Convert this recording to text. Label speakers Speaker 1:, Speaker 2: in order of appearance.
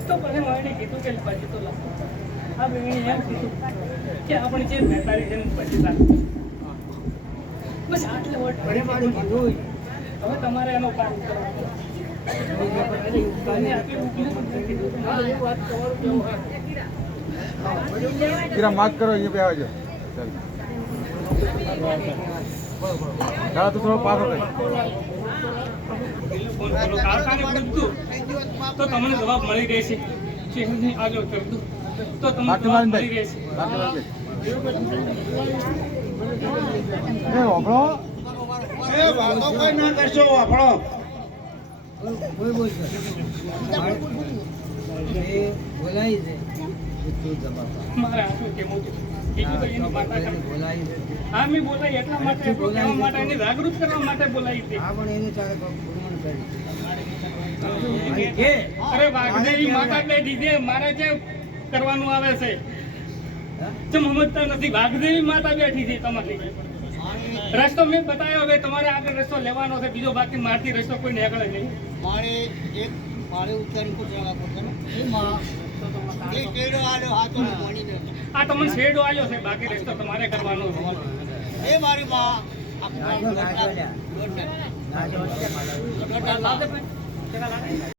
Speaker 1: તો મને કીધું કે પછી તો લાવ. હા બેને એમ કીધું કે આપણે જે વેપારી છે પછી બસ આટલે વટ ભરી પાડું કીધું. હવે તમારે એનો પાર
Speaker 2: માફ કરો અહીંયા બે આવજો ચાલો તો થોડો પાછો
Speaker 1: તો તમને જવાબ મળી રહેશે. છે તો તમને જવાબ મળી રહેશે.
Speaker 2: દે એ વાપરો.
Speaker 3: એ વાતો કોઈ ના કરશો આપણો
Speaker 1: મારે આટલું કેવું છે બીજું તો એની માતા કરે. હા મેં બોલાવી એટલા માટે એટલું માટે જાગૃત કરવા માટે બોલાવી હતી અરે વાઘદેવી માતા દીધે મારે જે કરવાનું આવે છે. જે સમજતા નથી વાઘદેવી માતા બેઠી છે તમારી રસ્તો મેં બતાવ્યો હવે તમારે આગળ રસ્તો લેવાનો છે બીજો બાકી મારથી રસ્તો કોઈ નીકળે નહીં
Speaker 3: મારે એક મારે પાણી દે
Speaker 1: આ તમને શેડો આવ્યો છે બાકી રસ્તો તમારે કરવાનો
Speaker 3: એ મારી માં